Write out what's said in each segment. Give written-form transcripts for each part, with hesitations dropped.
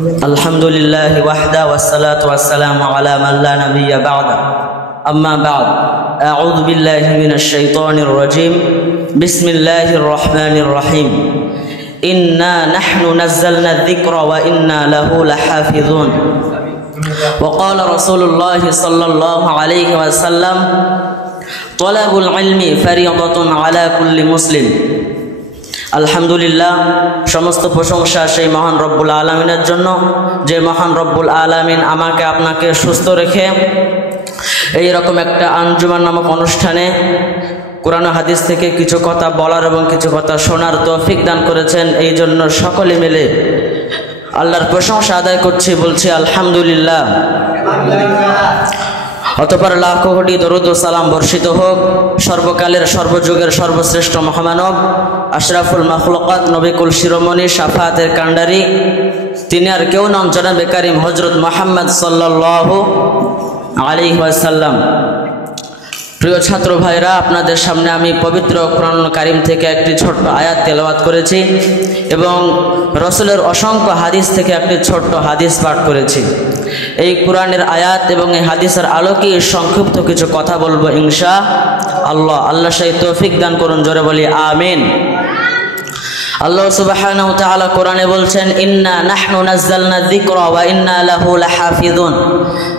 আলহামদুলিল্লাহি ওয়াহদা ওয়াসসালাতু ওয়াসসালামু আলা মান লা নাবিয়্যা বা'দা আম্মা বা'দ আউযু বিল্লাহি মিনাশ শাইতানির রাজীম বিসমিল্লাহির রহমানির রহিম ইন্না নাহনু নাযালনা যিকরা ওয়া ইন্না লাহু লাহাফিযুন ওয়া ক্বালা রাসূলুল্লাহি সাল্লাল্লাহু আলাইহি ওয়াসাল্লাম তালাবুল ইলমি ফারিয়াদাতুন আলা কুল্লি মুসলিম। আলহামদুলিল্লাহ, সমস্ত প্রশংসা সেই মহান রব্বুল আলামিনের জন্য, যে মহান রব্বুল আলামিন আমাকে আপনাকে সুস্থ রেখে এই রকম একটা আঞ্জুমান নামক অনুষ্ঠানে কোরআন হাদিস থেকে কিছু কথা বলার এবং কিছু কথা শোনার তৌফিক দান করেছেন। এই জন্য সকলে মিলে আল্লাহর প্রশংসা আদায় করছি, বলছি আলহামদুলিল্লাহ। অতঃপর লাখো কোটি দরুদ ও সালাম বর্ষিত হোক সর্বকালের সর্বযুগের সর্বশ্রেষ্ঠ মহামানব আশরাফুল মাখলুকাত নবী কুল শিরোমণি শাফাতের কান্ডারি, তিনি আর কেউ নন জনাবে কারীম হযরত মুহাম্মদ সাল্লাল্লাহু আলাইহি ওয়াসাল্লাম। প্রিয় ছাত্র ভাইরা, আপনাদের সামনে আমি পবিত্র কোরআনুল কারীম থেকে একটি ছোট্ট আয়াত তেলাওয়াত করেছি এবং রাসূলের অসংখ্য হাদিস থেকে একটি ছোট্ট হাদিস পাঠ করেছি। এই কোরআনের আয়াত এবং এই হাদিসের আলোকে সংক্ষিপ্ত কিছু কথা বলবো ইনশাআল্লাহ। আল্লাহ সেই তৌফিক দান করুন, জোরে বলি আমিন। আল্লাহ সুবহানাহু ওয়া তাআলা কোরআনে বলছেন, ইন্না নাহনু নাযালনা যিকরা ওয়া ইন্না লাহু লাহাফিযুন।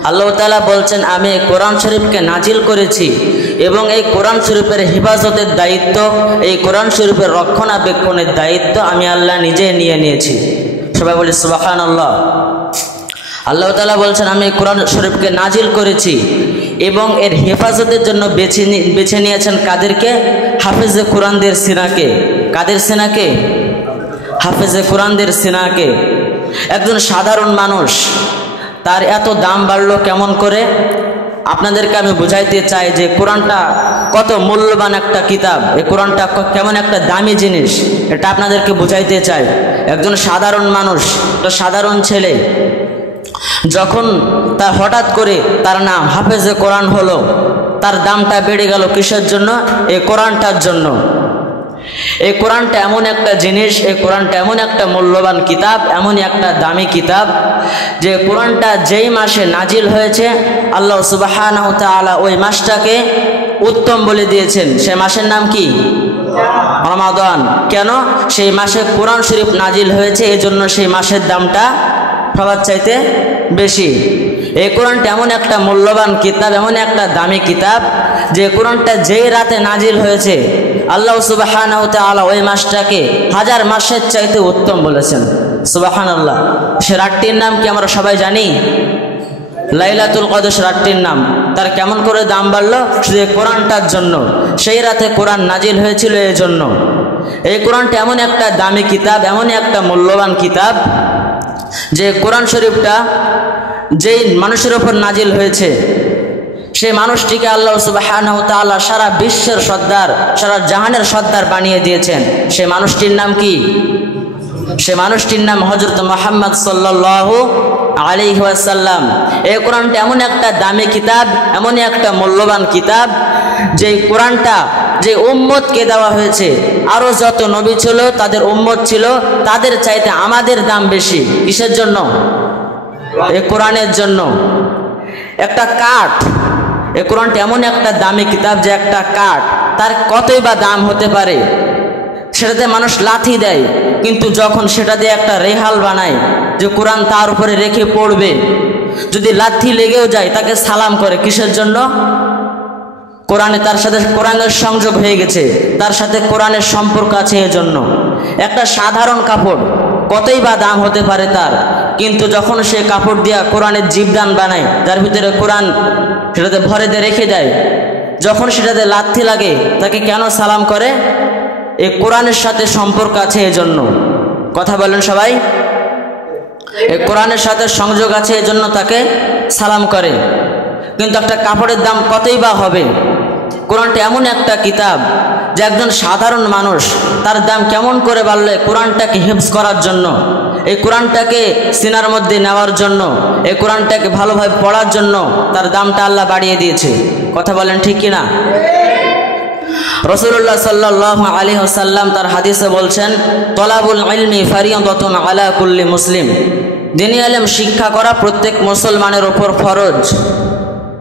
আল্লাহ তাআলা বলছেন, আমি কোরআন শরীফকে নাজিল করেছি এবং এই কোরআন শরীফের হেফাজতের দায়িত্ব, এই কোরআন শরীফের রক্ষণাবেক্ষণের দায়িত্ব আমি আল্লাহ নিজে নিয়েছি। সবাই বলি সুবহানাল্লাহ। আল্লাহ তাআলা বলছেন, আমি কোরআন শরীফকে নাজিল করেছি এবং এর হেফাজতের জন্য বেছে নিয়েছেন কাদেরকে? হাফেজে কোরআনদের সিনাকে। কাদের সিনাকে? হাফেজে কোরআনদের সিনাকে। একজন সাধারণ মানুষ, তার এত দাম বাড়লো কেমন করে? আপনাদেরকে আমি বুঝাইতে চাই যে কোরআনটা কত মূল্যবান একটা কিতাব, এই কোরআনটা কেমন একটা দামি জিনিস, এটা আপনাদেরকে বুঝাইতে চাই। একজন সাধারণ মানুষ, একটা সাধারণ ছেলে, যখন তার হঠাৎ করে তার নাম হাফেজে কোরআন হলো, তার দামটা বেড়ে গেল কিসের জন্য? এই কোরআনটার জন্য। এই কোরআনটা এমন একটা জিনিস, এই কোরআনটা এমন একটা মূল্যবান কিতাব, এমনই একটা দামি কিতাব যে কোরআনটা যেই মাসে নাজিল হয়েছে আল্লাহ সুবহানাহু ওয়া তাআলা ওই মাসটাকে উত্তম বলে দিয়েছেন। সেই মাসের নাম কি? রমাদান। কেন? সেই মাসে কোরআন শরীফ নাজিল হয়েছে, এই জন্য সেই মাসের দামটা সবার চাইতে বেশি। এই কোরআনটা এমন একটা মূল্যবান কিতাব, এমন একটা দামি কিতাব যে কোরআনটা যেই রাতে নাজিল হয়েছে আল্লাহ সুবহানাহু ওয়া তাআলা ওই মাসটাকে হাজার মাসের চাইতে উত্তম বলেছেন। সুবহানাল্লাহ। সে রাতটির নাম কি আমরা সবাই জানি? লাইলাতুল কদর রাতটির নাম। তার কেমন করে দাম বাড়লো? শুধু কোরআনটার জন্য। সেই রাতে কোরআন নাজিল হয়েছিল, এই জন্য। এই কোরআনটা এমন একটা দামি কিতাব, এমন একটা মূল্যবান কিতাব যে কোরআন শরীফটা যেই মানুষের ওপর নাজিল হয়েছে সেই মানুষটিকে আল্লাহ সুবহানাহু ওয়া তাআলা সারা বিশ্বের সর্দার, সারা জাহানের সর্দার বানিয়ে দিয়েছেন। সেই মানুষটির নাম কি? সে মানুষটির নাম হযরত মুহাম্মদ সাল্লাল্লাহু আলাইহি ওয়াসাল্লাম। এই কোরআনটা এমন একটা দামি কিতাব, এমনই একটা মূল্যবান কিতাব যে কোরআনটা যে উম্মতকে দেওয়া হয়েছে, আরো যত নবী ছিল তাদের উম্মত ছিল, তাদের চাইতে আমাদের দাম বেশি। কিসের জন্য? এই কোরআনের জন্য। একটা কাঠ, এই কোরআনটা এমন একটা দামি কিতাব যে একটা কাঠ তার কতই বা দাম হতে পারে, সেটাতে মানুষ লাথি দেয়, কিন্তু যখন সেটা দিয়ে একটা রেহাল বানায় যে কোরআন তার উপরে রেখে পড়বে, যদি লাথি লেগেও যায় তাকে সালাম করে। কিসের জন্য? কোরআনে, তার সাথে কোরআনের সংযোগ হয়ে গেছে, তার সাথে কোরআনের সম্পর্ক আছে, এজন্য। একটা সাধারণ কাপড় কতই বা দাম হতে পারে তার, কিন্তু যখন সে কাপড় দিয়া কোরআনের জীবদান বানায়, যার ভিতরে কোরআন সেটাতে ভরে দিয়ে রেখে দেয়, যখন সেটাতে লাথি লাগে তাকে কেন সালাম করে? এই কোরআনের সাথে সম্পর্ক আছে, এজন্য। কথা বলেন সবাই। এই কোরআনের সাথে সংযোগ আছে, এজন্য তাকে সালাম করে। কিন্তু একটা কাপড়ের দাম কতই বা হবে? কোরআনটা এমন একটা কিতাব যে একজন সাধারণ মানুষ, তার দাম কেমন করে বাড়লে? কোরআনটাকে হিফজ করার জন্য, এই কোরআনটাকে সিনার মধ্যে নেওয়ার জন্য, এই কোরআনটাকে ভালোভাবে পড়ার জন্য তার দামটা আল্লাহ বাড়িয়ে দিয়েছে। কথা বলেন ঠিক কিনা? রাসূলুল্লাহ সাল্লাল্লাহু আলাইহি ওয়াসাল্লাম তার হাদিসে বলছেন, তলাবুল ইলমি ফারিয়াদাতুন আলা কুল্লি মুসলিম। দ্বীনি ইলম শিক্ষা করা প্রত্যেক মুসলমানের ওপর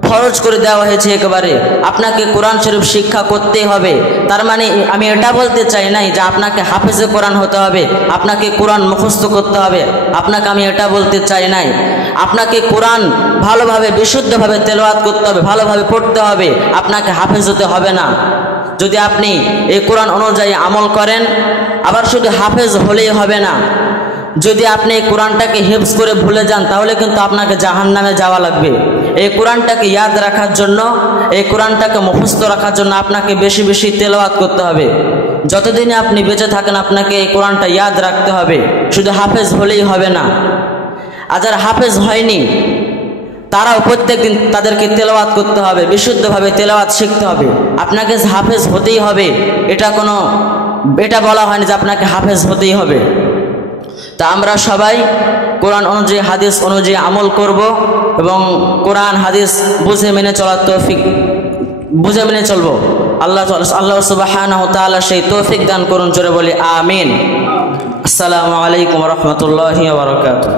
ফরজ করে দেওয়া হয়েছে। একেবারে আপনাকে কোরআন শরীফ শিক্ষা করতেই হবে। তার মানে আমি এটা বলতে চাই নাই যে আপনাকে হাফেজে কোরআন হতে হবে, আপনাকে কোরআন মুখস্থ করতে হবে, আপনাকে আমি এটা বলতে চাই নাই। আপনাকে কোরআন ভালোভাবে বিশুদ্ধভাবে তেলাওয়াত করতে হবে, ভালোভাবে পড়তে হবে, আপনাকে হাফেজ হতে হবে না। যদি আপনি এই কোরআন অনুযায়ী আমল করেন, আবার শুধু হাফেজ হলেই হবে না, যদি আপনি এই কোরআনটাকে হিফজ করে ভুলে যান তাহলে কিন্তু আপনাকে জাহান্নামে যাওয়া লাগবে। এই কোরআনটাকে ইয়াদ রাখার জন্য, এই কোরআনটাকে মুখস্থ রাখার জন্য আপনাকে বেশি বেশি তেলাওয়াত করতে হবে। যতদিনে আপনি বেঁচে থাকেন আপনাকে এই কোরআনটা ইয়াদ রাখতে হবে, শুধু হাফেজ হলেই হবে না। আর যারা হাফেজ হয়নি তারাও প্রত্যেকদিন তাদেরকে তেলাওয়াত করতে হবে, বিশুদ্ধভাবে তেলাওয়াত শিখতে হবে। আপনাকে হাফেজ হতেই হবে, এটা বলা হয়নি যে আপনাকে হাফেজ হতেই হবে। তা আমরা সবাই কোরআন অনুযায়ী হাদিস অনুযায়ী আমল করব এবং কোরআন হাদিস বুঝে মেনে চলব। আল্লাহ সুবহানাহু ওয়া তাআলা সেই তৌফিক দান করুন, জোরে বলি আমিন। আসসালামু আলাইকুম ওয়া রাহমাতুল্লাহি ওয়া বারাকাতুহু।